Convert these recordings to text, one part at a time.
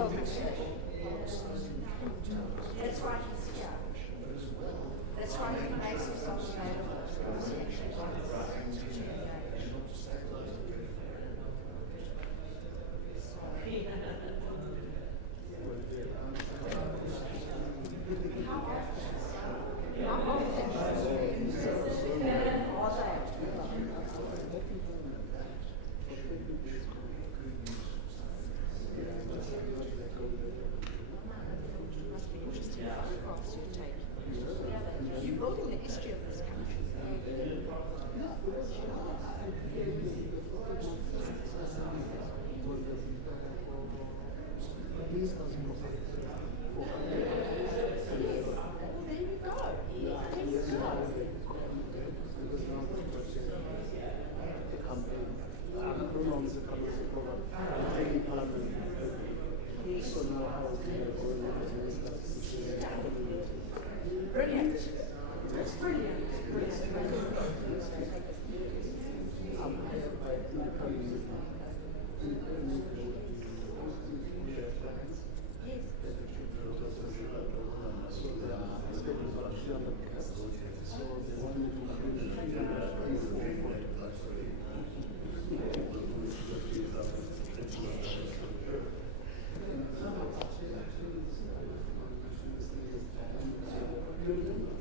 That's why he's here. That's why he makes himself available. You're building the history of this country. Well, there you go. There you go. Brilliant. That's brilliant.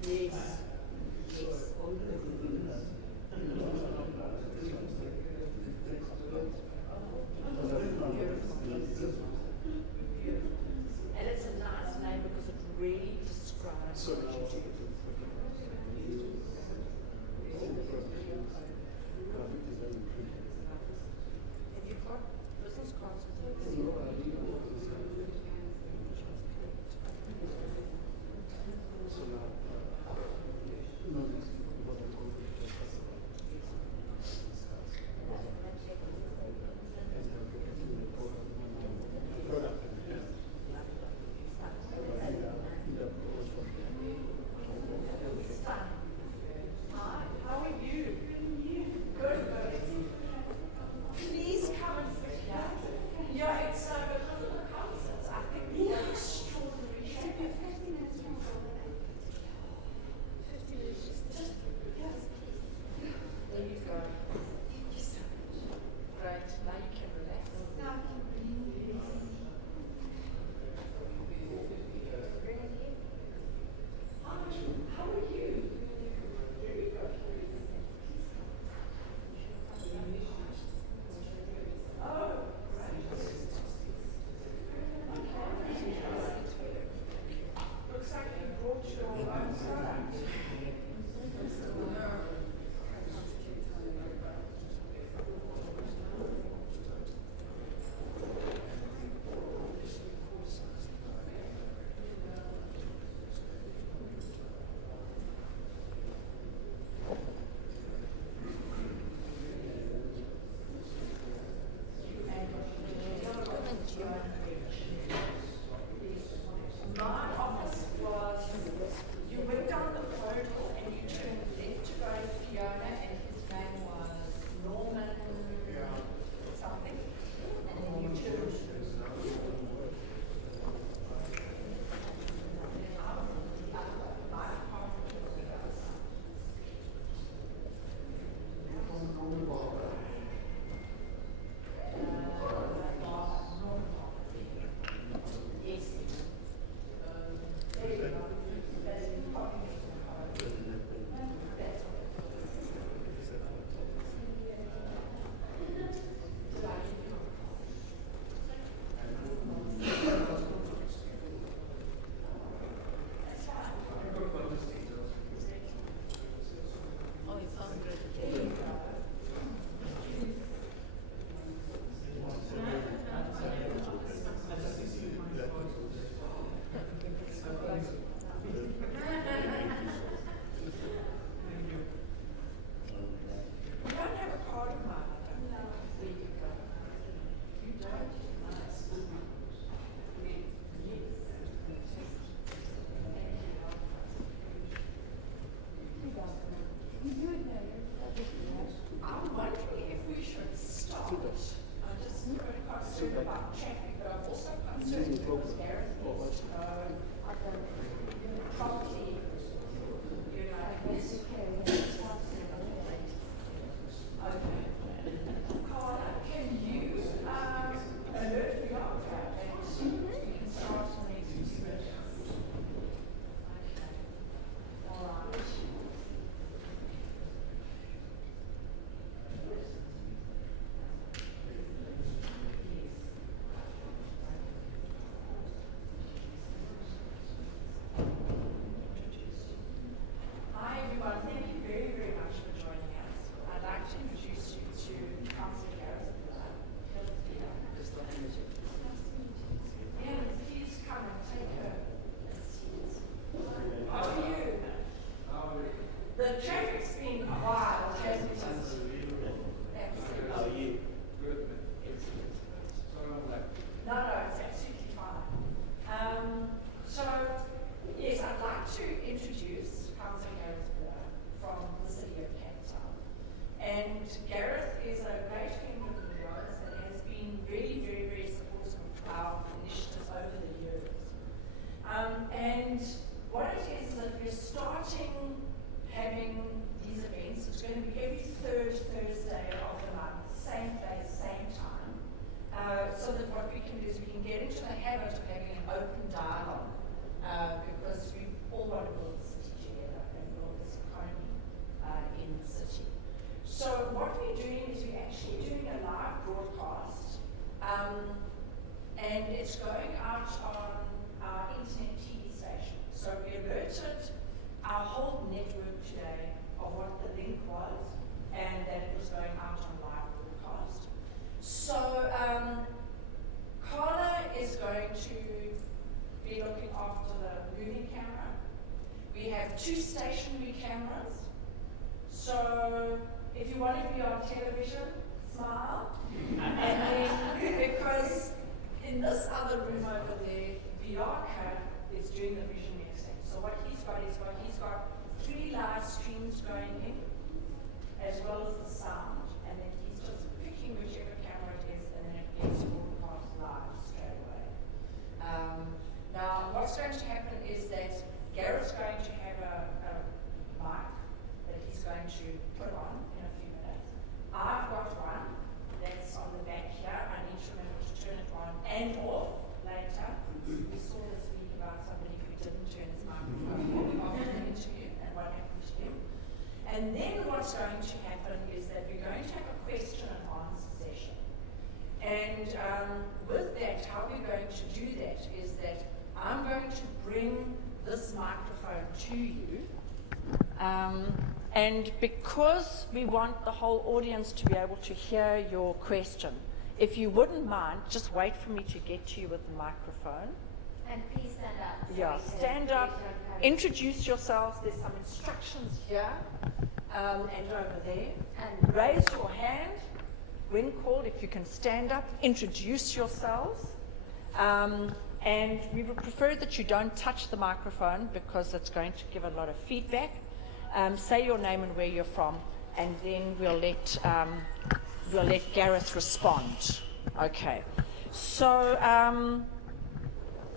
Yes. out on our internet TV station. So we alerted our whole network today of what the link was and that it was going out on live broadcast. So Carla is going to be looking after the moving camera. We have 2 stationary cameras. So if you want to be on television, smile. And then, because in this other room over there, Bianca is doing the vision mixing. So what he's got is he's got 3 live streams going in, as well as the sound, and then he's just picking whichever camera it is, and then it gets broadcast live straight away. Now, what's going to happen is that Gareth's going to have a mic that he's going to put on in a few minutes. I've got one that's on the back here. I need to remember to turn it on and off later. We saw this week about somebody who didn't turn his microphone off after the interview and what happened to him. And then what's going to happen is that we're going to have a question and answer session. And with that, how we're going to do that is that I'm going to bring this microphone to you. And because we want the whole audience to be able to hear your question, if you wouldn't mind, just wait for me to get to you with the microphone. And please stand up. Yeah, stand up, introduce yourselves. There's some instructions here and over there. And raise your hand when called. If you can stand up, introduce yourselves. And we would prefer that you don't touch the microphone because it's going to give a lot of feedback. Say your name and where you're from, and then we'll let Gareth respond. Okay. So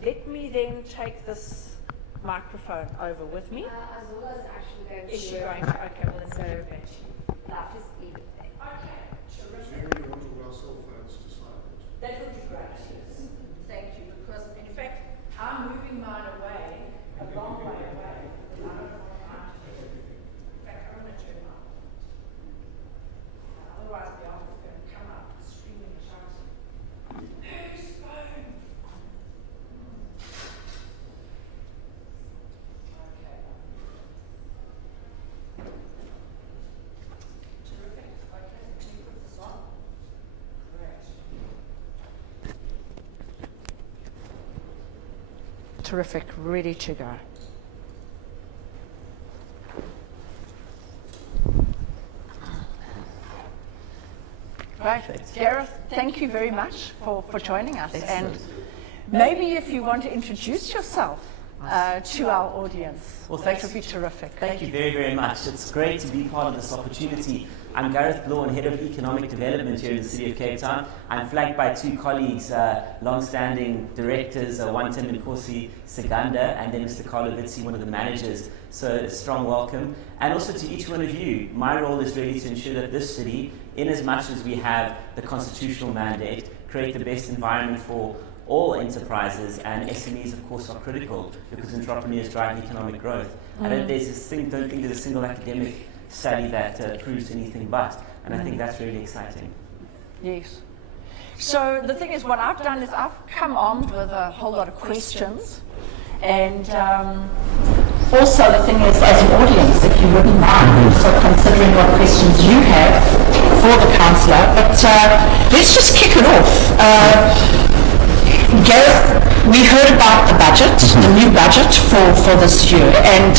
let me then take this microphone over with me. Azula is actually going to. Is she going to? Okay, well, let's move back to you. Just leave it there. Okay, terrific. If you really want all our cell phones to silent. That would be great, yes. Thank you, because in fact, I'm moving mine away, a long way away. I don't want mine to be. In fact, I'm going to turn mine off. Otherwise, the office is going to come up screaming and shouting. Whose phone? Okay. Terrific. Okay, can you put this on? Great. Terrific, ready to go. Right, Gareth, thank you very much for joining us. And maybe if you want to introduce yourself to our audience, Well, that thanks. would be terrific. Thank you very, very much. It's great to be part of this opportunity. I'm Garreth Bloor, Head of Economic Development here in the City of Cape Town. I'm flanked by 2 colleagues, long-standing directors, one Tim Nkosi Saganda, and then Mr. Carlo Vitsi, one of the managers. So a strong welcome. And also to each one of you, my role is really to ensure that this city, in as much as we have the constitutional mandate, create the best environment for all enterprises, and SMEs, of course, are critical because entrepreneurs drive economic growth. I don't think there's a single academic study that proves anything but, and I think that's really exciting. Yes. So the thing is, what I've done is I've come armed with a whole lot of questions, and also the thing is, as an audience, if you wouldn't mind, so considering what questions you have for the councillor, but let's just kick it off. Gareth, we heard about the budget, the new budget for this year, and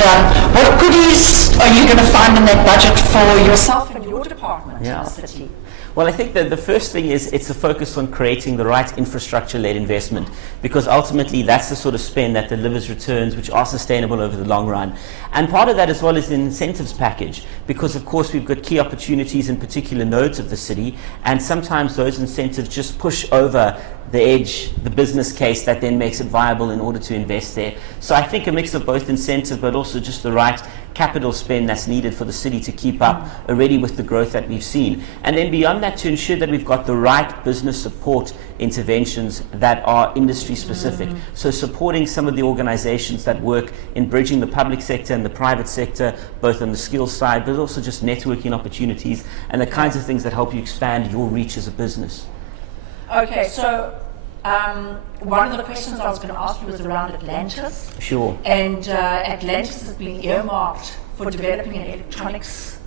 what goodies are you going to find in that budget for yourself and your department in the city? Well, I think that the first thing is it's a focus on creating the right infrastructure-led investment, because ultimately that's the sort of spend that delivers returns which are sustainable over the long run. And part of that as well is the incentives package, because of course we've got key opportunities in particular nodes of the city, and sometimes those incentives just push over the edge, the business case that then makes it viable in order to invest there. So I think a mix of both incentive but also just the right capital spend that's needed for the city to keep up already with the growth that we've seen. And then beyond that, to ensure that we've got the right business support interventions that are industry specific. So supporting some of the organizations that work in bridging the public sector and the private sector, both on the skills side, but also just networking opportunities and the kinds of things that help you expand your reach as a business. Okay, so One of the questions I was going to ask you was around Atlantis. Sure. And Atlantis has been earmarked for developing an electronics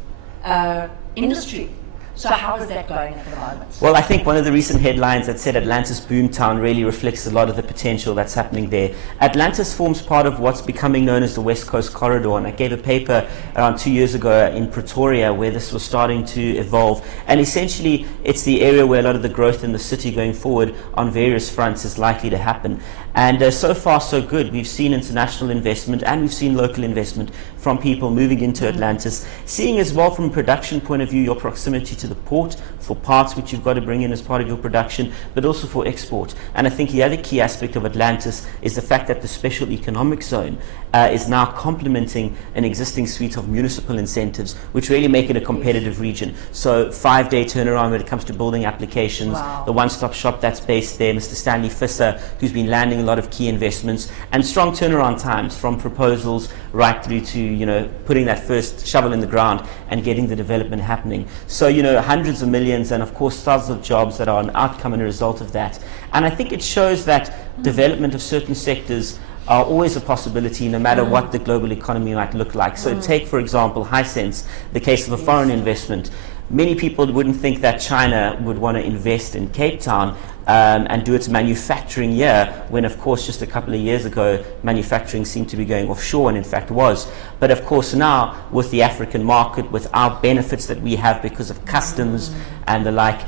industry. So how is that going at the moment? Well, I think one of the recent headlines that said Atlantis Boomtown really reflects a lot of the potential that's happening there. Atlantis forms part of what's becoming known as the West Coast Corridor, and I gave a paper around 2 years ago in Pretoria where this was starting to evolve. And essentially, it's the area where a lot of the growth in the city going forward on various fronts is likely to happen. And so far, so good. We've seen international investment and we've seen local investment from people moving into Atlantis, seeing as well from a production point of view your proximity to the port for parts which you've got to bring in as part of your production, but also for export. And I think the other key aspect of Atlantis is the fact that the special economic zone is now complementing an existing suite of municipal incentives, which really make it a competitive region. So 5-day turnaround when it comes to building applications, Wow. the one-stop shop that's based there, Mr. Stanley Fisser, who's been landing a lot of key investments, and strong turnaround times from proposals right through to, putting that first shovel in the ground and getting the development happening. So, hundreds of millions and of course thousands of jobs that are an outcome and a result of that. And I think it shows that development of certain sectors are always a possibility no matter what the global economy might look like. So take, for example, Hisense, the case of a foreign investment. Many people wouldn't think that China would want to invest in Cape Town and do its manufacturing here, when of course just a couple of years ago manufacturing seemed to be going offshore, and in fact was. But of course now with the African market, with our benefits that we have because of customs and the like,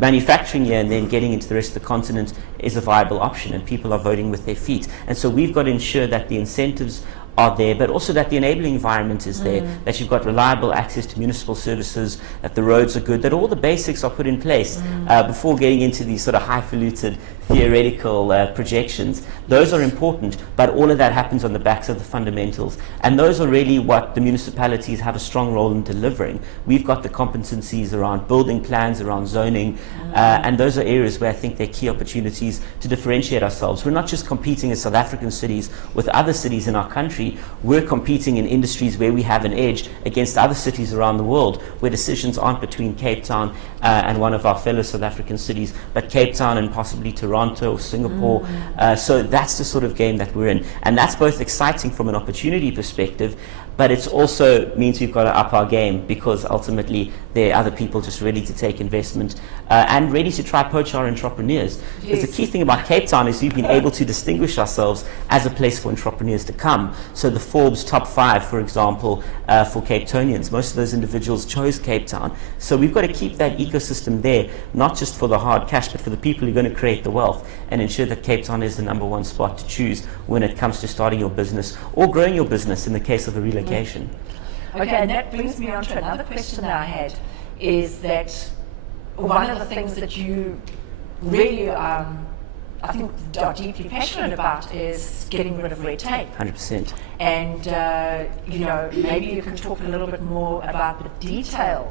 manufacturing here and then getting into the rest of the continent is a viable option, and people are voting with their feet. And so we've got to ensure that the incentives are there, but also that the enabling environment is there, that you've got reliable access to municipal services, that the roads are good, that all the basics are put in place before getting into these sort of highfalutin theoretical projections. Those are important, but all of that happens on the backs of the fundamentals. And those are really what the municipalities have a strong role in delivering. We've got the competencies around building plans, around zoning, and those are areas where I think there are key opportunities to differentiate ourselves. We're not just competing as South African cities with other cities in our country, we're competing in industries where we have an edge against other cities around the world, where decisions aren't between Cape Town and one of our fellow South African cities, but Cape Town and possibly Toronto or Singapore. So that's the sort of game that we're in. And that's both exciting from an opportunity perspective, but it also means we've got to up our game, because ultimately there are other people just ready to take investment and ready to try poach our entrepreneurs. Because the key thing about Cape Town is we've been able to distinguish ourselves as a place for entrepreneurs to come. So the Forbes top 5, for example, for Cape Townians, most of those individuals chose Cape Town. So we've got to keep that ecosystem there, not just for the hard cash, but for the people who are going to create the wealth, and ensure that Cape Town is the number one spot to choose when it comes to starting your business or growing your business in the case of a relocation. Okay, and that brings me on to another question that I had, is that one of the things that you really, I think, are deeply passionate about is getting rid of red tape. 100%. And, maybe you can talk a little bit more about the detail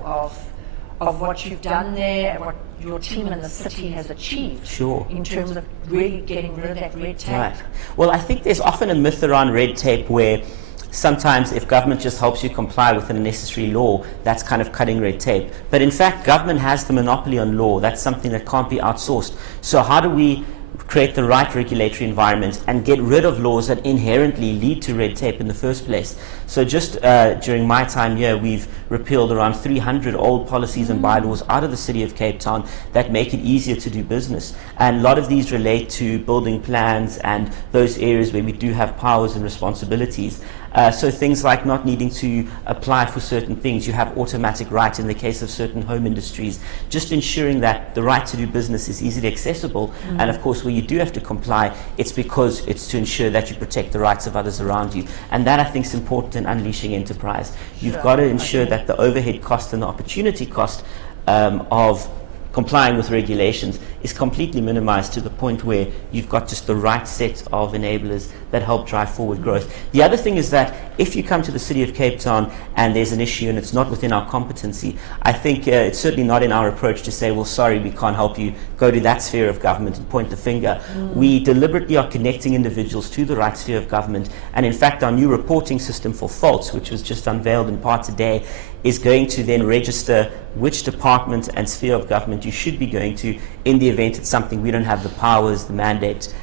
of what you've done there and what your team in the city has achieved. Sure. In terms of really getting rid of that red tape. Right. Well, I think there's often a myth around red tape where sometimes if government just helps you comply with a necessary law, that's kind of cutting red tape. But in fact, government has the monopoly on law. That's something that can't be outsourced. So how do we create the right regulatory environment and get rid of laws that inherently lead to red tape in the first place? So just during my time here, we've repealed around 300 old policies and bylaws out of the city of Cape Town that make it easier to do business. And a lot of these relate to building plans and those areas where we do have powers and responsibilities. So things like not needing to apply for certain things, you have automatic right in the case of certain home industries, just ensuring that the right to do business is easily accessible. And of course, where you do have to comply, it's because it's to ensure that you protect the rights of others around you. And that, I think, is important in unleashing enterprise. You've got to ensure that the overhead cost and the opportunity cost of complying with regulations is completely minimized to the point where you've got just the right set of enablers that help drive forward growth. The other thing is that if you come to the city of Cape Town and there's an issue and it's not within our competency, I think it's certainly not in our approach to say, well, sorry, we can't help you, go to that sphere of government and point the finger. We deliberately are connecting individuals to the right sphere of government, and in fact our new reporting system for faults, which was just unveiled in part today, is going to then register which department and sphere of government you should be going to in the event it's something we don't have the powers, the mandate,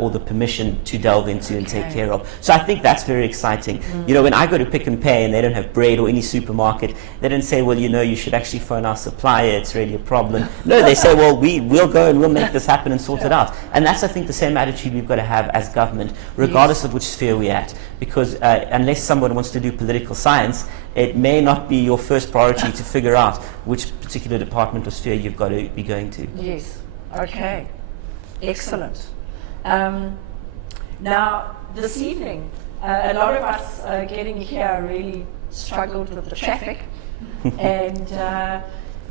or the permission to delve into and take care of. So I think that's very exciting. You know, when I go to Pick and Pay and they don't have bread, or any supermarket, they don't say, well, you know, you should actually phone our supplier, it's really a problem. No, they say, well, we'll go and we'll make this happen and sort it out. And that's, I think, the same attitude we've got to have as government, regardless of which sphere we're at. Because unless someone wants to do political science, it may not be your first priority to figure out which particular department or sphere you've got to be going to. Yes. Okay. Excellent. Now, this evening, a lot of us getting here really struggled with the traffic. And,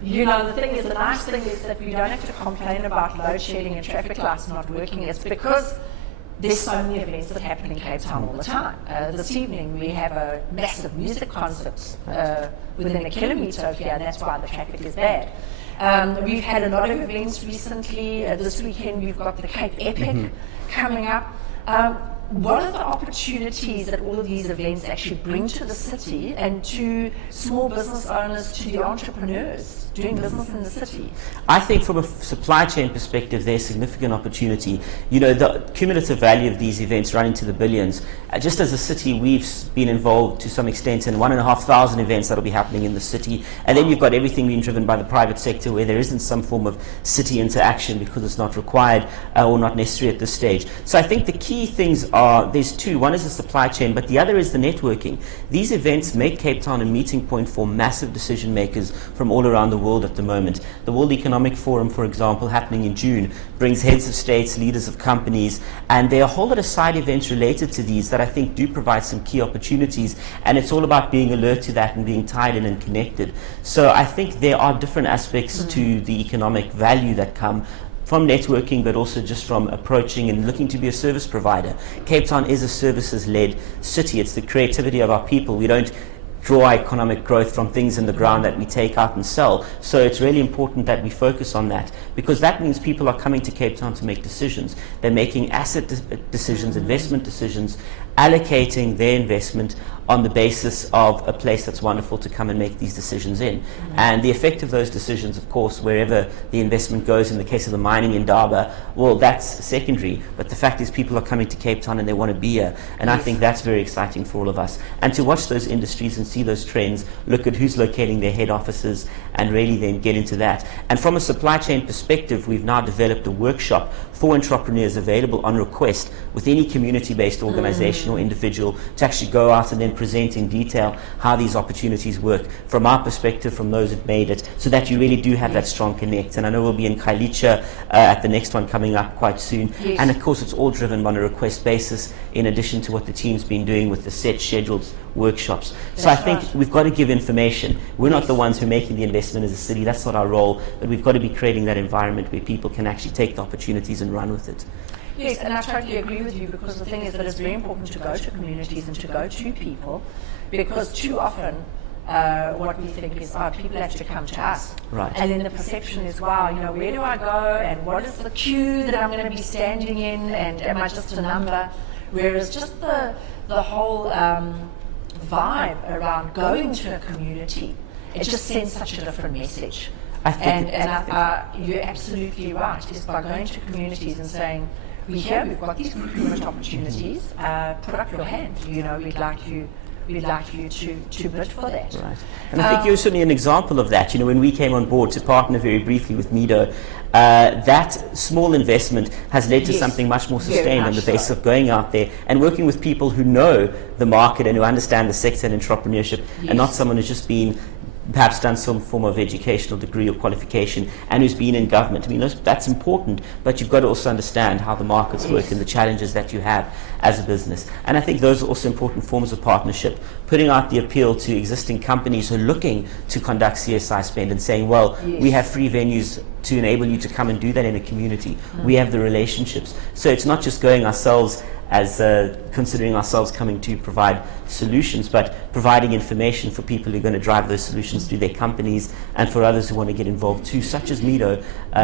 you know, the nice thing is that we don't have to complain about load shedding and traffic lights not working. It's because there's so many events that happen in Cape Town all the time. This evening, we have a massive music concert within a kilometre of here, and that's why the traffic is bad. We've had a lot of events recently. This weekend we've got the Cape Epic coming up. What are the opportunities that all of these events actually bring to the city and to small business owners, to the entrepreneurs doing business in the city? I think from a supply chain perspective, there's significant opportunity. You know, the cumulative value of these events run into the billions. Just as a city, we've been involved to some extent in 1,500 events that will be happening in the city. And then you've got everything being driven by the private sector where there isn't some form of city interaction because it's not required or not necessary at this stage. So I think the key things are, there's two. One is the supply chain, but the other is the networking. These events make Cape Town a meeting point for massive decision makers from all around the world at the moment. The World Economic Forum, for example, happening in June, brings heads of states, leaders of companies, and there are a whole lot of side events related to these that I think do provide some key opportunities, and it's all about being alert to that and being tied in and connected. So I think there are different aspects to the economic value that come from networking, but also just from approaching and looking to be a service provider. Cape Town is a services-led city. It's the creativity of our people. We don't draw economic growth from things in the ground that we take out and sell. So it's really important that we focus on that, because that means people are coming to Cape Town to make decisions. They're making asset decisions, investment decisions, allocating their investment on the basis of a place that's wonderful to come and make these decisions in. And the effect of those decisions, of course, wherever the investment goes, in the case of the mining in Durban, well, that's secondary. But the fact is people are coming to Cape Town and they want to be here. And I think that's very exciting for all of us. And to watch those industries and see those trends, look at who's locating their head offices, and really then get into that. And from a supply chain perspective, we've now developed a workshop for entrepreneurs available on request with any community-based organization or individual to actually go out and then present in detail how these opportunities work from our perspective, from those that made it, so that you really do have that strong connect. And I know we'll be in Kailicha at the next one coming up quite soon. And of course, it's all driven on a request basis, in addition to what the team's been doing with the set scheduled workshops. So I think we've got to give information. We're not the ones who are making the investment as a city. That's not our role. But we've got to be creating that environment where people can actually take the opportunities and run with it. Yes, and I totally agree with you, because the thing is that it's very important to go to communities and to go to people, because too often what we think is, oh, people have to come to us. Right. And then the perception is, wow, you know, where do I go, and what is the queue that I'm going to be standing in, and am I just a number? Whereas just the whole vibe around going to a community, it just sends such a different message. You're absolutely right, is by going to communities and saying, we're here, we've got these procurement opportunities, put up your hand, you know, we'd like you to bid for that. Right. And I think you're certainly an example of that. You know, when we came on board to partner very briefly with MEDO, that small investment has led to something much more sustained on the basis of going out there and working with people who know the market and who understand the sector and entrepreneurship, and not someone who's just been perhaps done some form of educational degree or qualification and who's been in government. I mean, that's important, but you've got to also understand how the markets work and the challenges that you have as a business. And I think those are also important forms of partnership, putting out the appeal to existing companies who are looking to conduct CSI spend and saying, well, we have free venues to enable you to come and do that in a community. We have the relationships. So it's not just going ourselves as considering ourselves coming to provide solutions, but providing information for people who are going to drive those solutions through their companies, and for others who want to get involved too, such as MEDO,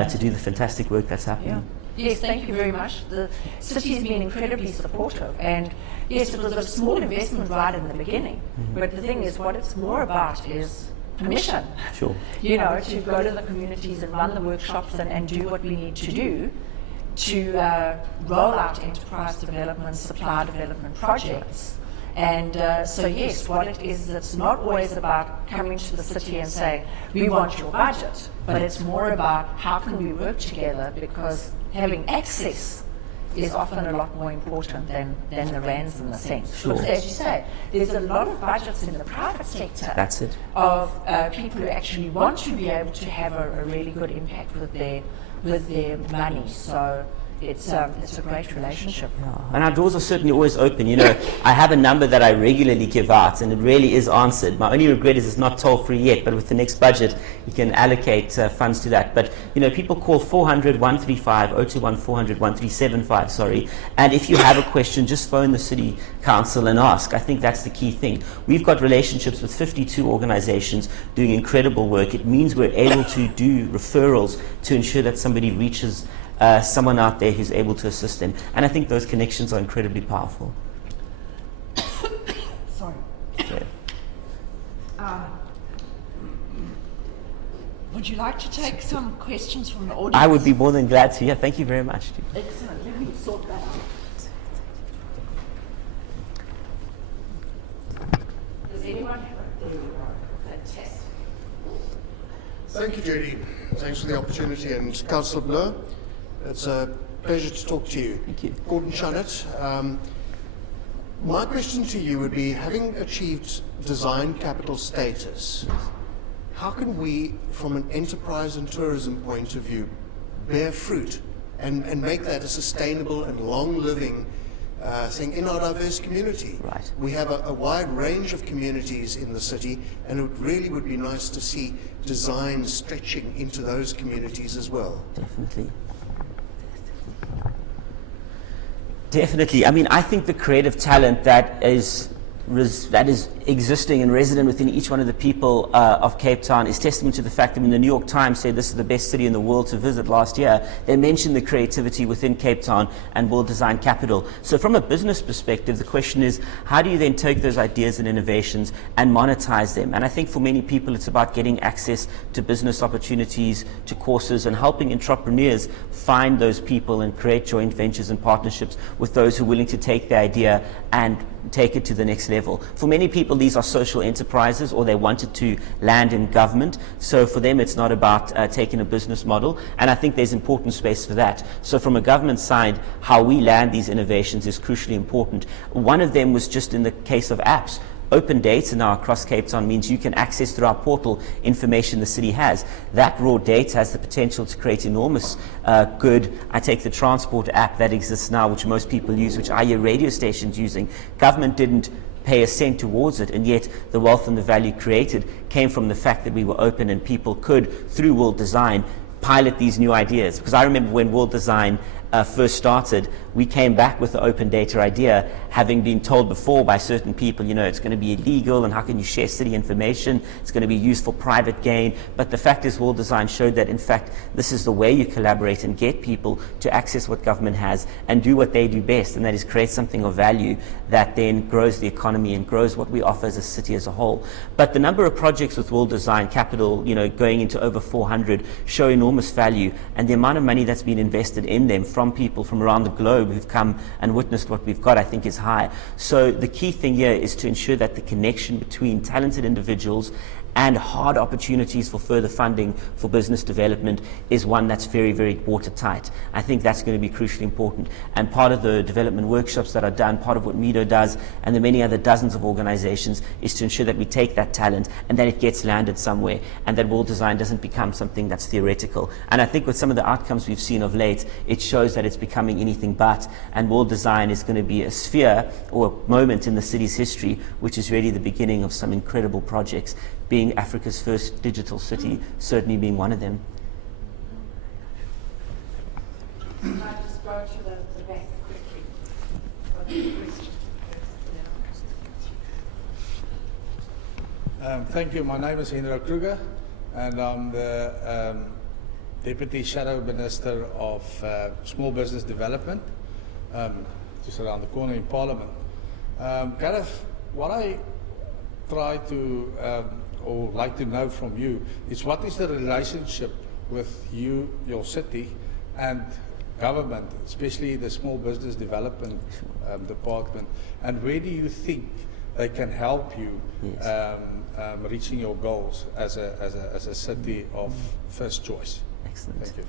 to do the fantastic work that's happening. Yes, thank you very much. The city's been incredibly supportive, and yes, it was a small investment right in the beginning, but the thing is, what it's more about is permission, Sure. you know, to go to the communities and run the workshops and do what we need to do to roll out enterprise development, supply development projects. And so yes, what it is, it's not always about coming to the city and saying, we want your budget, but it's more about how can we work together, because having access is often a lot more important than the rands and the cents. Sure. Because as you say, there's a lot of budgets in the private sector That's it. of people who actually want to be able to have a really good impact with their money. So it's a great relationship. And our doors are certainly always open. You know, I have a number that I regularly give out, and it really is answered. My only regret is it's not toll-free yet, but with the next budget, you can allocate funds to that. But, you know, people call 400-135, 021-400-1375, sorry. And if you have a question, just phone the City Council and ask. I think that's the key thing. We've got relationships with 52 organizations doing incredible work. It means we're able to do referrals to ensure that somebody reaches someone out there who's able to assist them. And I think those connections are incredibly powerful. Sorry. So, Would you like to take some questions from the audience? I would be more than glad to. Yeah, thank you very much. Excellent. Let me sort that out. Does anyone have a test? Thank you, JD. Thanks for the opportunity. And Councillor Bloor, it's a pleasure to talk to you. Thank you. Gordon Shunnett. My question to you would be, having achieved design capital status, how can we, from an enterprise and tourism point of view, bear fruit and make that a sustainable and long-living thing in our diverse community? Right. We have a wide range of communities in the city, and it really would be nice to see design stretching into those communities as well. Definitely. Definitely. I mean, I think the creative talent that is existing and resident within each one of the people of Cape Town is testament to the fact that when the New York Times said this is the best city in the world to visit last year, they mentioned the creativity within Cape Town and world design capital. So from a business perspective, the question is, how do you then take those ideas and innovations and monetize them? And I think for many people, it's about getting access to business opportunities, to courses, and helping entrepreneurs find those people and create joint ventures and partnerships with those who are willing to take the idea and take it to the next level. For many people, these are social enterprises, or they wanted to land in government. So for them, it's not about taking a business model. And I think there's important space for that. So from a government side, how we land these innovations is crucially important. One of them was just in the case of apps. Open data now across Cape Town means you can access through our portal information the city has. That raw data has the potential to create enormous good. I take the transport app that exists now, which most people use, which I hear radio stations using. Government didn't pay a cent towards it, and yet the wealth and the value created came from the fact that we were open and people could, through World Design, pilot these new ideas. Because I remember when World Design first started, we came back with the open data idea, having been told before by certain people, you know, it's going to be illegal and how can you share city information, it's going to be used for private gain. But the fact is, World Design showed that in fact this is the way you collaborate and get people to access what government has and do what they do best, and that is create something of value that then grows the economy and grows what we offer as a city as a whole. But the number of projects with World Design capital, you know, going into over 400 show enormous value, and the amount of money that's been invested in them from people from around the globe who've come and witnessed what we've got, I think is high. So the key thing here is to ensure that the connection between talented individuals and hard opportunities for further funding for business development is one that's very, very watertight. I think that's going to be crucially important. And part of the development workshops that are done, part of what MEDO does, and the many other dozens of organizations, is to ensure that we take that talent and that it gets landed somewhere, and that World Design doesn't become something that's theoretical. And I think with some of the outcomes we've seen of late, it shows that it's becoming anything but, and World Design is going to be a sphere or a moment in the city's history which is really the beginning of some incredible projects, being Africa's first digital city, certainly being one of them. Can I just go to the back quickly? Thank you. My name is Hendrik Kruger, and I'm the Deputy Shadow Minister of Small Business Development, just around the corner in Parliament. Gareth, what I try to or like to know from you is what is the relationship with you, your city, and government, especially the small business development department, and where do you think they can help you reaching your goals as a city of first choice? Excellent. Thank you.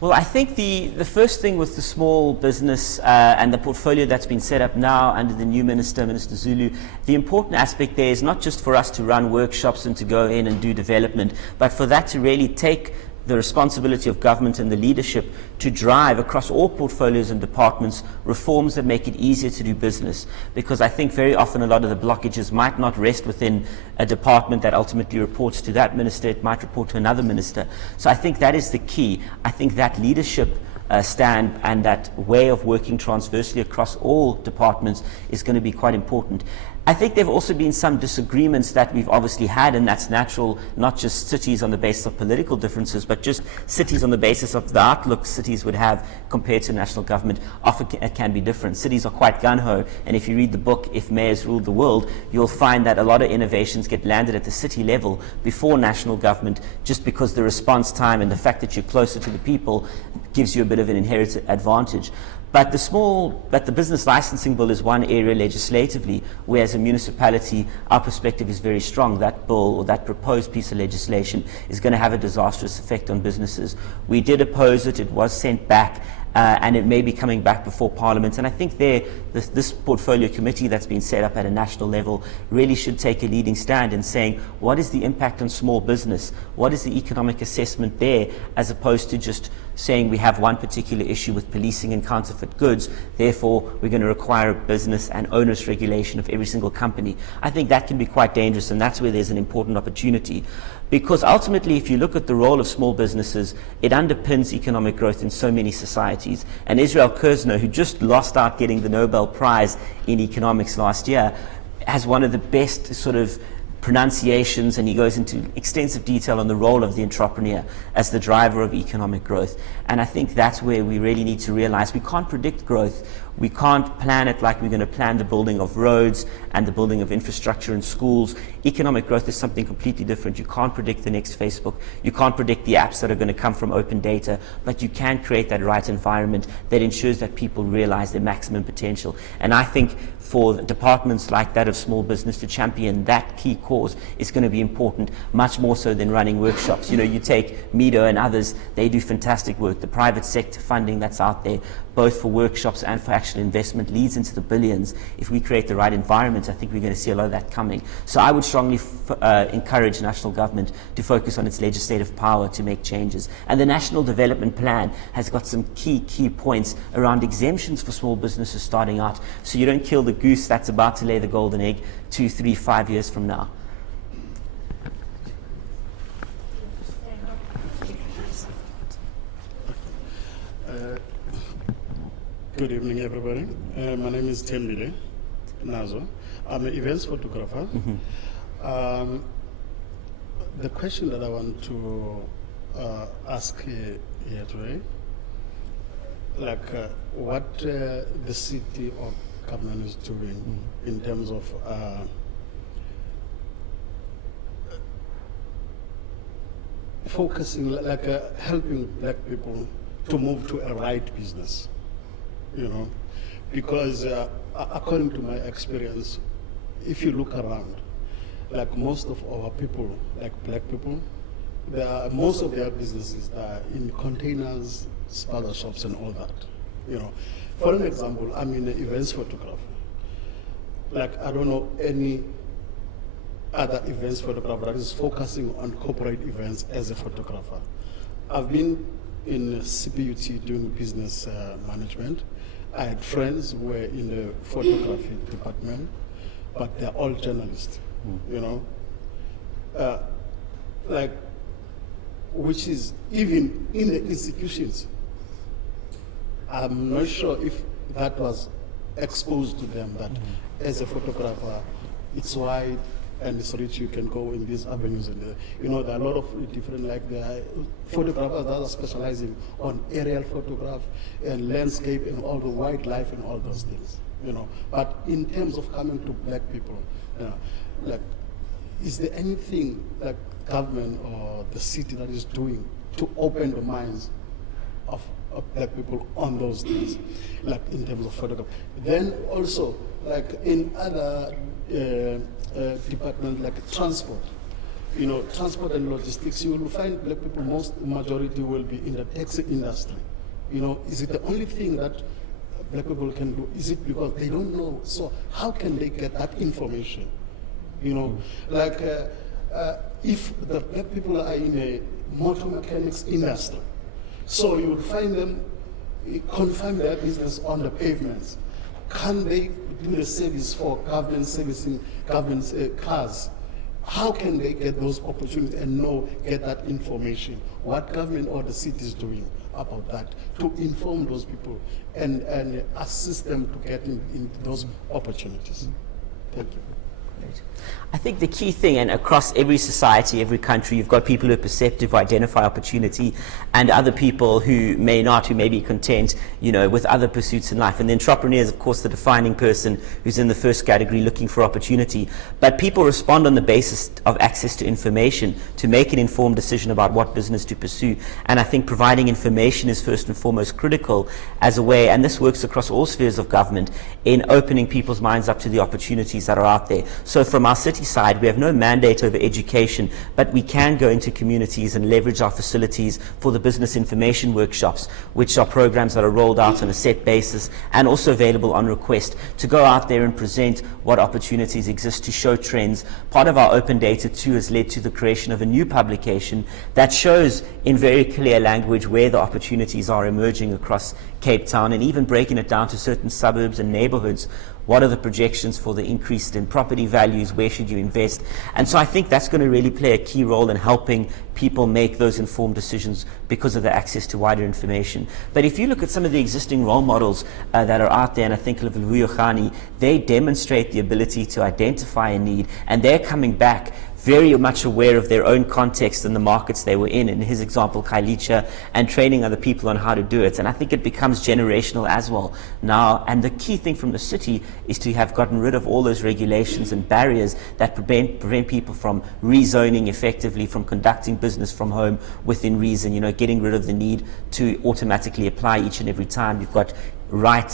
Well, I think the first thing with the small business and the portfolio that's been set up now under the new Minister, Minister Zulu, the important aspect there is not just for us to run workshops and to go in and do development, but for that to really take the responsibility of government and the leadership to drive across all portfolios and departments reforms that make it easier to do business. Because I think very often a lot of the blockages might not rest within a department that ultimately reports to that minister, it might report to another minister. So I think that is the key. I think that leadership stand and that way of working transversely across all departments is going to be quite important. I think there have also been some disagreements that we've obviously had, and that's natural, not just cities on the basis of political differences, but just cities on the basis of the outlook cities would have compared to national government. Often it can be different. Cities are quite gung-ho, and if you read the book, If Mayors Ruled the World, you'll find that a lot of innovations get landed at the city level before national government, just because the response time and the fact that you're closer to the people gives you a bit of an inherited advantage. But the business licensing bill is one area legislatively, where as a municipality, our perspective is very strong. That bill or that proposed piece of legislation is going to have a disastrous effect on businesses. We did oppose it. It was sent back. And it may be coming back before Parliament. And I think this portfolio committee that's been set up at a national level really should take a leading stand in saying, what is the impact on small business? What is the economic assessment there, as opposed to just saying we have one particular issue with policing and counterfeit goods, therefore we're going to require a business and onerous regulation of every single company. I think that can be quite dangerous, and that's where there's an important opportunity. Because ultimately, if you look at the role of small businesses, it underpins economic growth in so many societies. And Israel Kirzner, who just lost out getting the Nobel Prize in economics last year, has one of the best sort of pronunciations, and he goes into extensive detail on the role of the entrepreneur as the driver of economic growth. And I think that's where we really need to realize we can't predict growth. We can't plan it like we're going to plan the building of roads and the building of infrastructure in schools. Economic growth is something completely different. You can't predict the next Facebook. You can't predict the apps that are going to come from open data, but you can create that right environment that ensures that people realize their maximum potential. And I think for departments like that of small business to champion that key cause is going to be important, much more so than running workshops. You know, you take MEDO and others, they do fantastic work. The private sector funding that's out there, both for workshops and for actual investment, leads into the billions. If we create the right environment, I think we're going to see a lot of that coming. So I would strongly encourage national government to focus on its legislative power to make changes. And the National Development Plan has got some key points around exemptions for small businesses starting out, so you don't kill the goose that's about to lay the golden egg 2, 3, 5 years from now. Good evening, everybody. My name is Tembile Nazo. I'm an events photographer. The question that I want to ask here today, like what the city of government is doing in terms of focusing, like helping black people to move to a right business. You know, because according to my experience, if you look around, like most of our people, like black people, most of their businesses are in containers, spaza shops, and all that. You know, for an example, I'm an events photographer. Like I don't know any other events photographer that is focusing on corporate events as a photographer. I've been in CPUT doing business management. I had friends who were in the photography department, but they're all journalists, you know. Like, which is even in the institutions. I'm not sure if that was exposed to them, that as a photographer, it's wide and it's rich, you can go in these avenues. And you know, there are a lot of different, like there are photographers that are specializing on aerial photograph and landscape and all the wildlife and all those things, you know. But in terms of coming to black people, you know, like is there anything like government or the city that is doing to open the minds of black people on those things, like in terms of photography? Then also, like in other departments like transport, transport and logistics, you will find black people, majority will be in the taxi industry. Is it the only thing that black people can do? Is it because they don't know? So how can they get that information? Like if the black people are in a motor mechanics industry, so you will find them confine their business on the pavements. Can they do the service for government servicing government cars? How can they get those opportunities and get that information? What government or the city is doing about that to inform those people and assist them to get in those opportunities? Thank you. I think the key thing, and across every society, every country, you've got people who are perceptive, who identify opportunity, and other people who may not, who may be content, with other pursuits in life. And the entrepreneur is, of course, the defining person who's in the first category looking for opportunity. But people respond on the basis of access to information to make an informed decision about what business to pursue. And I think providing information is first and foremost critical as a way, and this works across all spheres of government, in opening people's minds up to the opportunities that are out there. So from our city side, we have no mandate over education, but we can go into communities and leverage our facilities for the business information workshops, which are programs that are rolled out on a set basis and also available on request, to go out there and present what opportunities exist, to show trends. Part of our open data too has led to the creation of a new publication that shows in very clear language where the opportunities are emerging across Cape Town, and even breaking it down to certain suburbs and neighborhoods. What are the projections for the increase in property values? Where should you invest? And so I think that's going to really play a key role in helping people make those informed decisions because of the access to wider information. But if you look at some of the existing role models that are out there, and I think of Vuyogani, they demonstrate the ability to identify a need, and they're coming back very much aware of their own context and the markets they were in his example, Kailicha, and training other people on how to do it. And I think it becomes generational as well now. And the key thing from the city is to have gotten rid of all those regulations and barriers that prevent people from rezoning effectively, from conducting business from home within reason, getting rid of the need to automatically apply each and every time. You've got right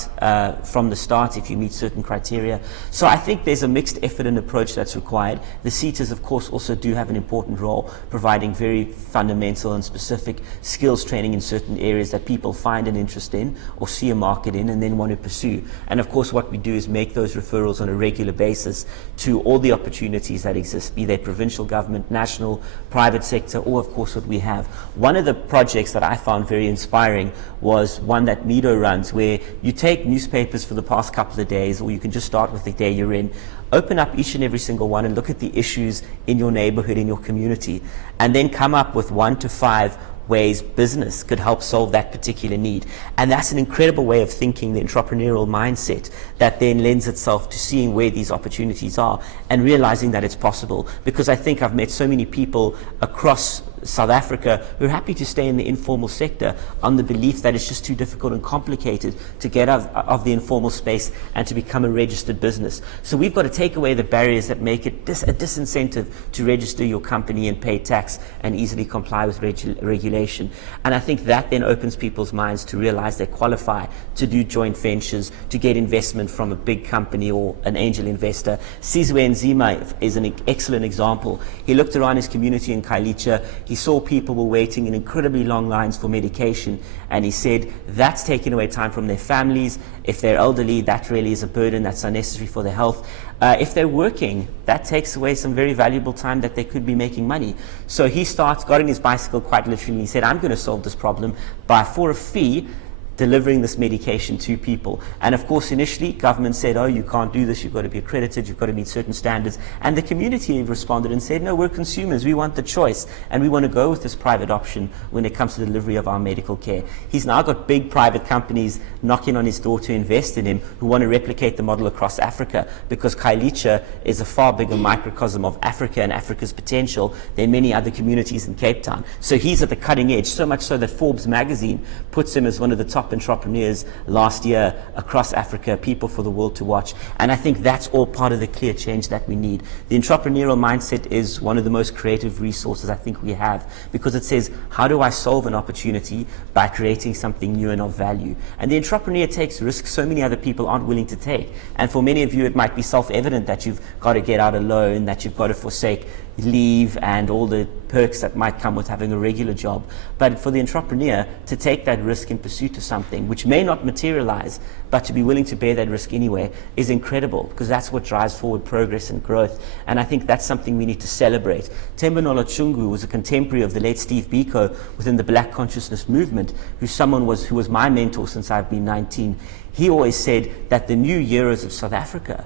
from the start if you meet certain criteria. So I think there's a mixed effort and approach that's required. The CETAs, of course, also do have an important role, providing very fundamental and specific skills training in certain areas that people find an interest in or see a market in and then want to pursue. And of course what we do is make those referrals on a regular basis to all the opportunities that exist, be they provincial government, national, private sector, or of course what we have. One of the projects that I found very inspiring was one that MEDO runs, where you take newspapers for the past couple of days, or you can just start with the day you're in, open up each and every single one and look at the issues in your neighborhood, in your community, and then come up with 1 to 5 ways business could help solve that particular need. And that's an incredible way of thinking, the entrepreneurial mindset that then lends itself to seeing where these opportunities are and realizing that it's possible. Because I think I've met so many people across South Africa who are happy to stay in the informal sector on the belief that it's just too difficult and complicated to get out of the informal space and to become a registered business. So we've got to take away the barriers that make it a disincentive to register your company and pay tax and easily comply with regulation. And I think that then opens people's minds to realize they qualify to do joint ventures, to get investment from a big company or an angel investor. Sizwe Nzima is an excellent example. He looked around his community in Kailicha. He saw people were waiting in incredibly long lines for medication, and he said that's taking away time from their families. If they're elderly, that really is a burden that's unnecessary for their health. If they're working, that takes away some very valuable time that they could be making money. So he got on his bicycle quite literally, and he said, I'm going to solve this problem by, for a fee, delivering this medication to people. And of course initially government said, oh, you can't do this, you've got to be accredited, you've got to meet certain standards, and the community responded and said, no, we're consumers, we want the choice, and we want to go with this private option when it comes to the delivery of our medical care. He's now got big private companies knocking on his door to invest in him, who want to replicate the model across Africa, because Kailicha is a far bigger microcosm of Africa and Africa's potential than many other communities in Cape Town. So he's at the cutting edge, so much so that Forbes magazine puts him as one of the top top entrepreneurs last year across Africa, people for the world to watch. And I think that's all part of the clear change that we need. The entrepreneurial mindset is one of the most creative resources I think we have, because it says, how do I solve an opportunity by creating something new and of value? And the entrepreneur takes risks so many other people aren't willing to take. And for many of you, it might be self-evident that you've got to get out a loan, that you've got to forsake leave and all the perks that might come with having a regular job. But for the entrepreneur to take that risk in pursuit of something which may not materialize, but to be willing to bear that risk anyway, is incredible, because that's what drives forward progress and growth. And I think that's something we need to celebrate. Themba Nolotshungu was a contemporary of the late Steve Biko within the Black consciousness movement, who was my mentor since I've been 19. He always said that the new heroes of South Africa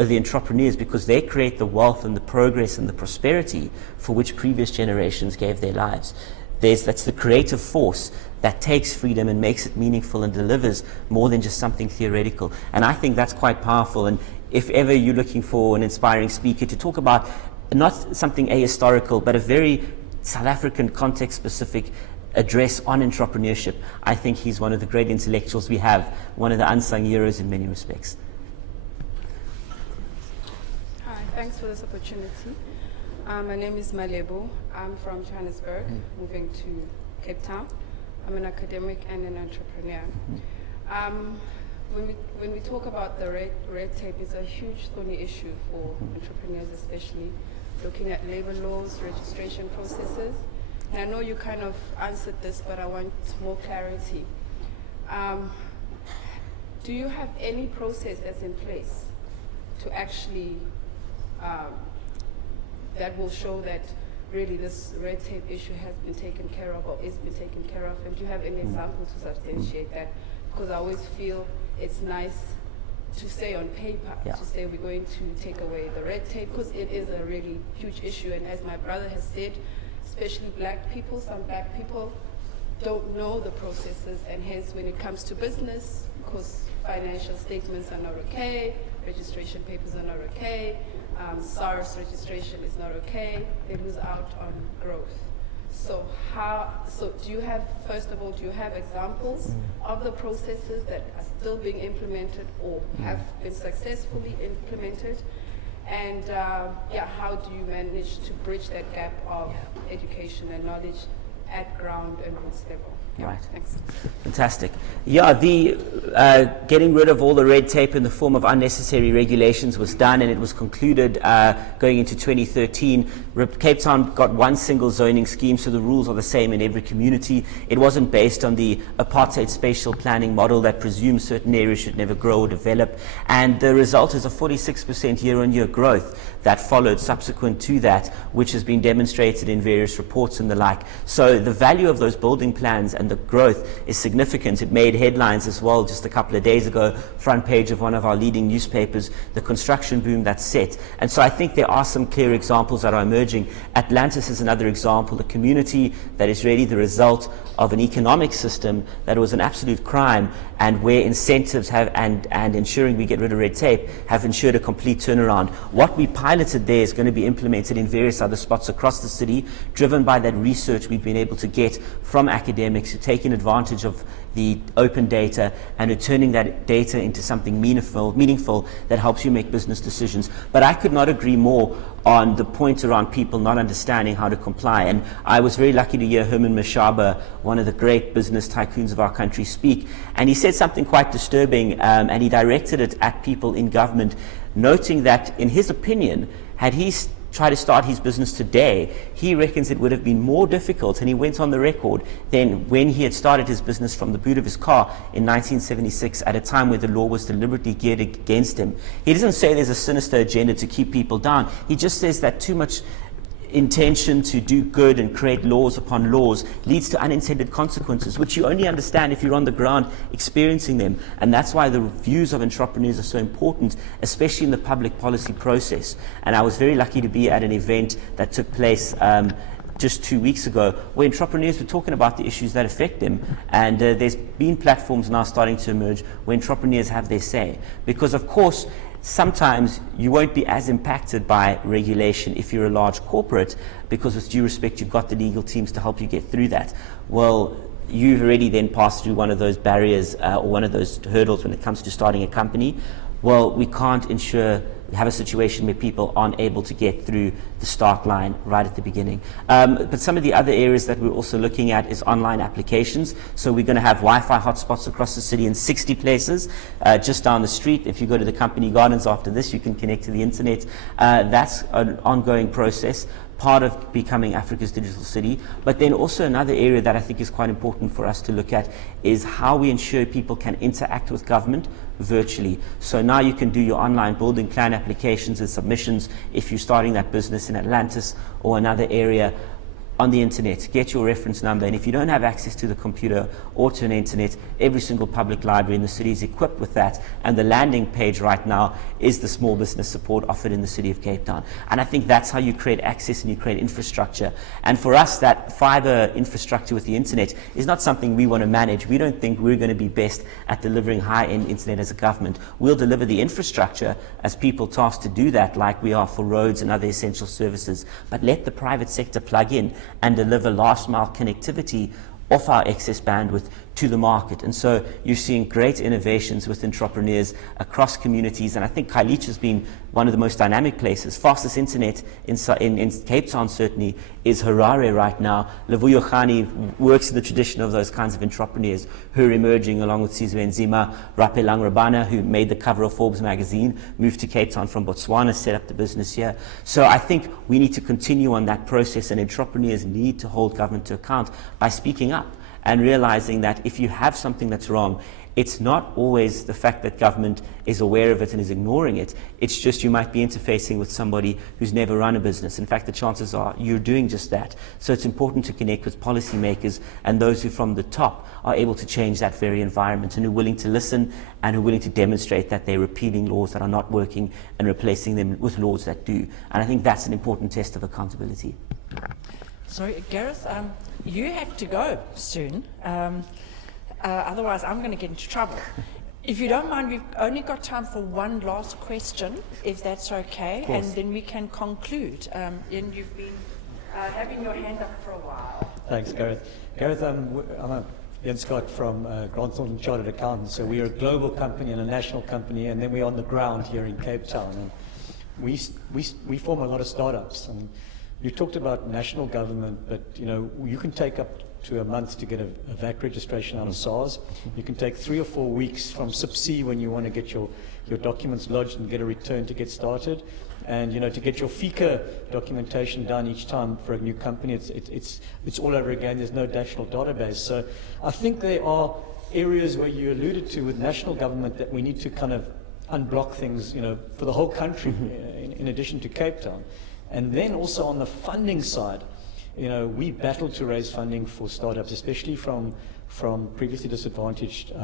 are the entrepreneurs, because they create the wealth and the progress and the prosperity for which previous generations gave their lives. That's the creative force that takes freedom and makes it meaningful and delivers more than just something theoretical. And I think that's quite powerful. And if ever you're looking for an inspiring speaker to talk about not something ahistorical, but a very South African context-specific address on entrepreneurship, I think he's one of the great intellectuals we have, one of the unsung heroes in many respects. Thanks for this opportunity. My name is Malebo. I'm from Johannesburg, moving to Cape Town. I'm an academic and an entrepreneur. When we talk about the red tape, it's a huge thorny issue for entrepreneurs, especially looking at labor laws, registration processes. And I know you kind of answered this, but I want more clarity. Do you have any process that's in place to actually that will show that really this red tape issue has been taken care of or is been taken care of? And do you have any example to substantiate that? Because I always feel it's nice to say on paper, to say we're going to take away the red tape, because it is a really huge issue. And as my brother has said, especially black people, some black people don't know the processes, and hence when it comes to business, because financial statements are not okay, registration papers are not okay, SARS registration is not okay, they lose out on growth. So do you have, first of all, do you have examples of the processes that are still being implemented or have been successfully implemented? And how do you manage to bridge that gap of education and knowledge at ground and roots level? Right. Thanks. Fantastic. Yeah, the getting rid of all the red tape in the form of unnecessary regulations was done, and it was concluded going into 2013. Cape Town got one single zoning scheme, so the rules are the same in every community. It wasn't based on the apartheid spatial planning model that presumes certain areas should never grow or develop. And the result is a 46% year-on-year growth that followed subsequent to that, which has been demonstrated in various reports and the like. So the value of those building plans and the growth is significant. It made headlines as well just a couple of days ago, front page of one of our leading newspapers, the construction boom that's set. And so I think there are some clear examples that are emerging. Atlantis is another example, a community that is really the result of an economic system that was an absolute crime, and where incentives have and ensuring we get rid of red tape have ensured a complete turnaround. What we piloted there is going to be implemented in various other spots across the city, driven by that research we've been able to get from academics who taking advantage of the open data and are turning that data into something meaningful that helps you make business decisions. But I could not agree more on the point around people not understanding how to comply. And I was very lucky to hear Herman Mashaba, one of the great business tycoons of our country, speak. And he said something quite disturbing, and he directed it at people in government, noting that, in his opinion, had he tried to start his business today, he reckons it would have been more difficult, and he went on the record, than when he had started his business from the boot of his car in 1976, at a time where the law was deliberately geared against him. He doesn't say there's a sinister agenda to keep people down. He just says that too much intention to do good and create laws upon laws leads to unintended consequences, which you only understand if you're on the ground experiencing them. And that's why the views of entrepreneurs are so important, especially in the public policy process. And I was very lucky to be at an event that took place just 2 weeks ago, where entrepreneurs were talking about the issues that affect them. And there's been platforms now starting to emerge where entrepreneurs have their say. Because, of course, sometimes you won't be as impacted by regulation if you're a large corporate, because with due respect, you've got the legal teams to help you get through that. Well, you've already then passed through one of those barriers or one of those hurdles when it comes to starting a company. Well, we can't ensure we have a situation where people aren't able to get through the start line right at the beginning. But some of the other areas that we're also looking at is online applications. So we're going to have Wi-Fi hotspots across the city in 60 places, just down the street. If you go to the company gardens after this, you can connect to the internet. That's an ongoing process, part of becoming Africa's digital city. But then also another area that I think is quite important for us to look at is how we ensure people can interact with government virtually. So now you can do your online building plan applications and submissions if you're starting that business in Atlantis or another area on the internet. Get your reference number, and if you don't have access to the computer or to an internet, every single public library in the city is equipped with that, and the landing page right now is the small business support offered in the city of Cape Town. And I think that's how you create access and you create infrastructure. And for us, that fiber infrastructure with the internet is not something we want to manage. We don't think we're going to be best at delivering high-end internet as a government. We'll deliver the infrastructure as people tasked to do that, like we are for roads and other essential services, but let the private sector plug in and deliver last mile connectivity off our excess bandwidth to the market. And so you're seeing great innovations with entrepreneurs across communities, and I think Khayelitsha has been one of the most dynamic places. Fastest internet in Cape Town certainly is Harare right now. Lavuyo Khani works in the tradition of those kinds of entrepreneurs who are emerging, along with Sizwe Nzima. Rapelang Rabana, who made the cover of Forbes magazine, moved to Cape Town from Botswana, set up the business here. So I think we need to continue on that process, and entrepreneurs need to hold government to account by speaking up and realizing that if you have something that's wrong, it's not always the fact that government is aware of it and is ignoring it. It's just you might be interfacing with somebody who's never run a business. In fact, the chances are you're doing just that. So it's important to connect with policymakers and those who from the top are able to change that very environment and who are willing to listen and who are willing to demonstrate that they're repealing laws that are not working and replacing them with laws that do. And I think that's an important test of accountability. Sorry, Gareth, you have to go soon. Otherwise, I'm going to get into trouble. If you don't mind, we've only got time for one last question, if that's okay, and then we can conclude. And you've been having your hand up for a while. Thanks, Gareth. Gareth, I'm Jens Scott from Grant Thornton Chartered Accountants. So we are a global company and a national company, and then we're on the ground here in Cape Town. And we form a lot of startups. And you talked about national government, but you can take up to a month to get a VAT registration out of SARS. You can take 3 or 4 weeks from SIP-C when you want to get your documents lodged and get a return to get started. And to get your FICA documentation done each time for a new company, it's all over again. There's no national database. So I think there are areas where you alluded to with national government that we need to kind of unblock things, for the whole country, in addition to Cape Town. And then also on the funding side, we battle to raise funding for startups, especially from previously disadvantaged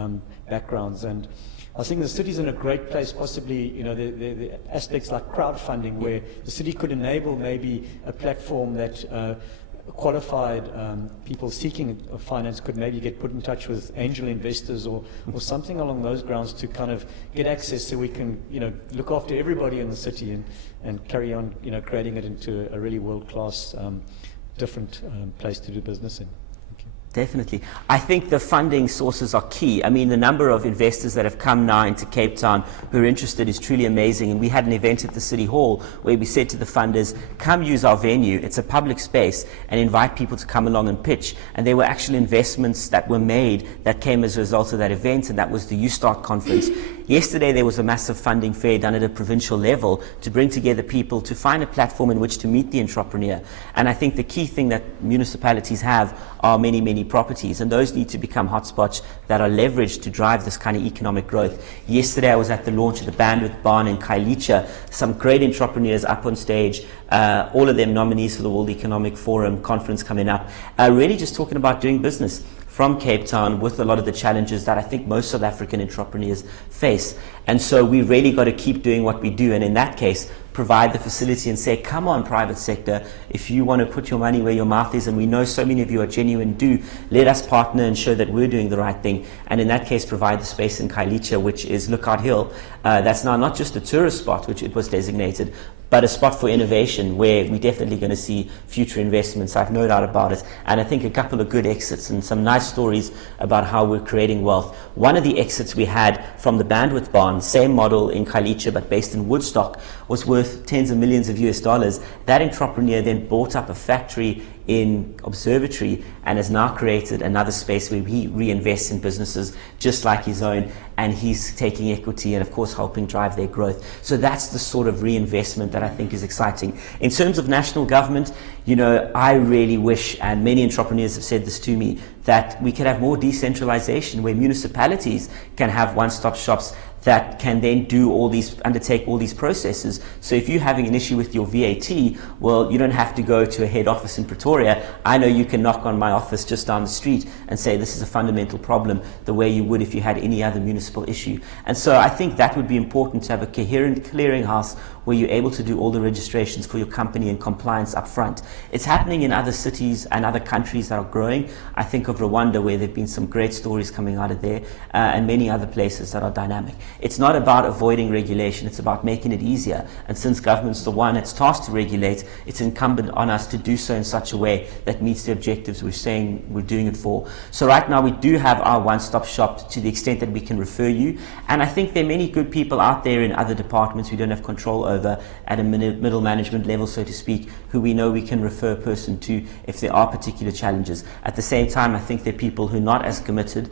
backgrounds. And I think the city's in a great place, possibly, the aspects like crowdfunding, where the city could enable maybe a platform that qualified people seeking finance could maybe get put in touch with angel investors or something along those grounds to kind of get access so we can, look after everybody in the city and carry on, creating it into a really world-class different place to do business in. Definitely. I think the funding sources are key. I mean, the number of investors that have come now into Cape Town who are interested is truly amazing. And we had an event at the City Hall where we said to the funders, come use our venue. It's a public space, and invite people to come along and pitch. And there were actual investments that were made that came as a result of that event, and that was the YouStart conference. Yesterday, there was a massive funding fair done at a provincial level to bring together people to find a platform in which to meet the entrepreneur. And I think the key thing that municipalities have are many, many properties, and those need to become hotspots that are leveraged to drive this kind of economic growth. Yesterday, I was at the launch of the Bandwidth Barn in Khayelitsha, some great entrepreneurs up on stage, all of them nominees for the World Economic Forum conference coming up, really just talking about doing business from Cape Town with a lot of the challenges that I think most South African entrepreneurs face. And so we really got to keep doing what we do, and in that case, provide the facility and say, come on, private sector, if you want to put your money where your mouth is, and we know so many of you are genuine, let us partner and show that we're doing the right thing. And in that case, provide the space in Khayelitsha, which is Lookout Hill. That's now not just a tourist spot, which it was designated, but a spot for innovation where we're definitely going to see future investments. I've no doubt about it. And I think a couple of good exits and some nice stories about how we're creating wealth. One of the exits we had from the Bandwidth Barn, same model in Khayelitsha but based in Woodstock, was worth tens of millions of US dollars. That entrepreneur then bought up a factory in Observatory and has now created another space where he reinvests in businesses just like his own, and he's taking equity and of course helping drive their growth. So that's the sort of reinvestment that I think is exciting. In terms of national government, you know, I really wish, and many entrepreneurs have said this to me, that we could have more decentralization where municipalities can have one-stop shops that can then undertake all these processes. So if you're having an issue with your VAT, well, you don't have to go to a head office in Pretoria. I know you can knock on my office just down the street and say this is a fundamental problem, the way you would if you had any other municipal issue. And so I think that would be important, to have a coherent clearinghouse where you're able to do all the registrations for your company and compliance up front. It's happening in other cities and other countries that are growing. I think of Rwanda, where there have been some great stories coming out of there, and many other places that are dynamic. It's not about avoiding regulation, it's about making it easier. And since government's the one that's tasked to regulate, it's incumbent on us to do so in such a way that meets the objectives we're saying we're doing it for. So right now we do have our one-stop shop to the extent that we can refer you. And I think there are many good people out there in other departments we don't have control over at a middle management level, so to speak, who we know we can refer a person to if there are particular challenges. At the same time, I think there are people who are not as committed,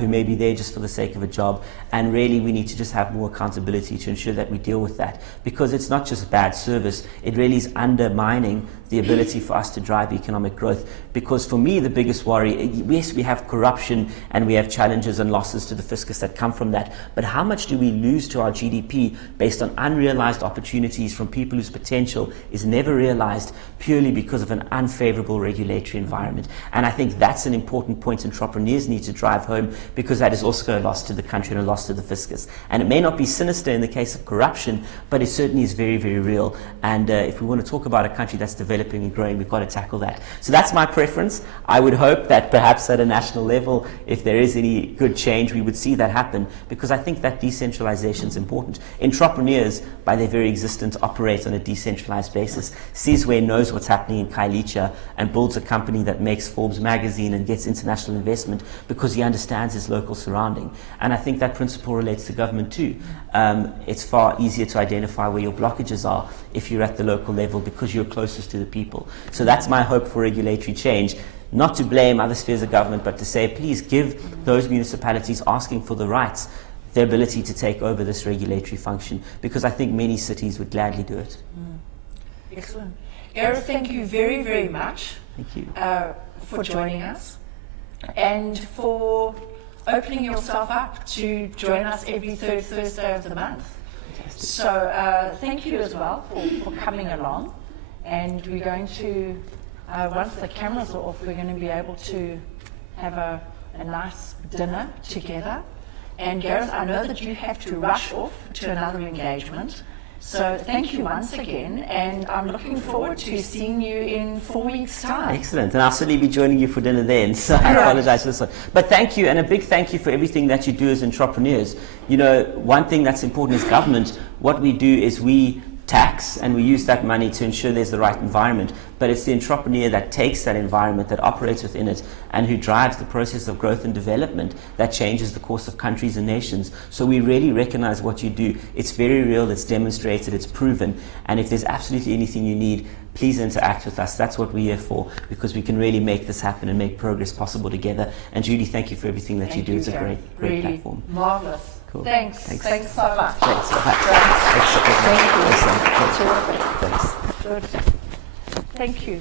who may be there just for the sake of a job, and really we need to just have more accountability to ensure that we deal with that, because it's not just bad service, it really is undermining the ability for us to drive economic growth. Because for me, the biggest worry, yes, we have corruption and we have challenges and losses to the fiscus that come from that, but how much do we lose to our GDP based on unrealized opportunities from people whose potential is never realized purely because of an unfavorable regulatory environment? And I think that's an important point entrepreneurs need to drive home, because that is also a loss to the country and a loss to the fiscus. And it may not be sinister in the case of corruption, but it certainly is very, very real. And if we want to talk about a country that's developing and growing, we've got to tackle that. So that's my preference. I would hope that perhaps at a national level, if there is any good change, we would see that happen, because I think that decentralization is important. Entrepreneurs, by their very existence, operate on a decentralized basis. Sizwe knows what's happening in Khayelitsha and builds a company that makes Forbes magazine and gets international investment because he understands his local surrounding. And I think that principle relates to government too. It's far easier to identify where your blockages are if you're at the local level, because you're closest to the people. So that's my hope for regulatory change. Not to blame other spheres of government, but to say, please give those municipalities asking for the rights the ability to take over this regulatory function, because I think many cities would gladly do it. Excellent. Gareth, thank you very, very much. Thank you. For joining us and for opening yourself up to join us every third Thursday of the month. Fantastic. So thank you as well for coming along. And we're going to, once the cameras are off, we're going to be able to have a nice dinner together. And Gareth, I know that you have to rush off to another engagement. So thank you once again, and I'm looking forward to seeing you in 4 weeks' time. Excellent, and I'll certainly be joining you for dinner then, so I apologize for this one. But thank you, and a big thank you for everything that you do as entrepreneurs. You know, one thing that's important as government, what we do is we tax and we use that money to ensure there's the right environment, but it's the entrepreneur that takes that environment, that operates within it, and who drives the process of growth and development that changes the course of countries and nations. So we really recognize what you do. It's very real, it's demonstrated, it's proven, and if there's absolutely anything you need, please interact with us. That's what we're here for, because we can really make this happen and make progress possible together. And Judy, thank you for everything that you do. It's a great really platform. Marvelous. Cool. Thanks so much. Thanks. Good. Thank you.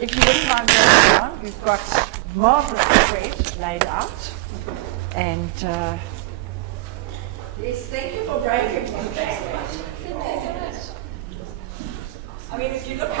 If you wouldn't mind going down, we've got marvelous bread laid out. And Yes, thank you for breaking. I mean, if you look how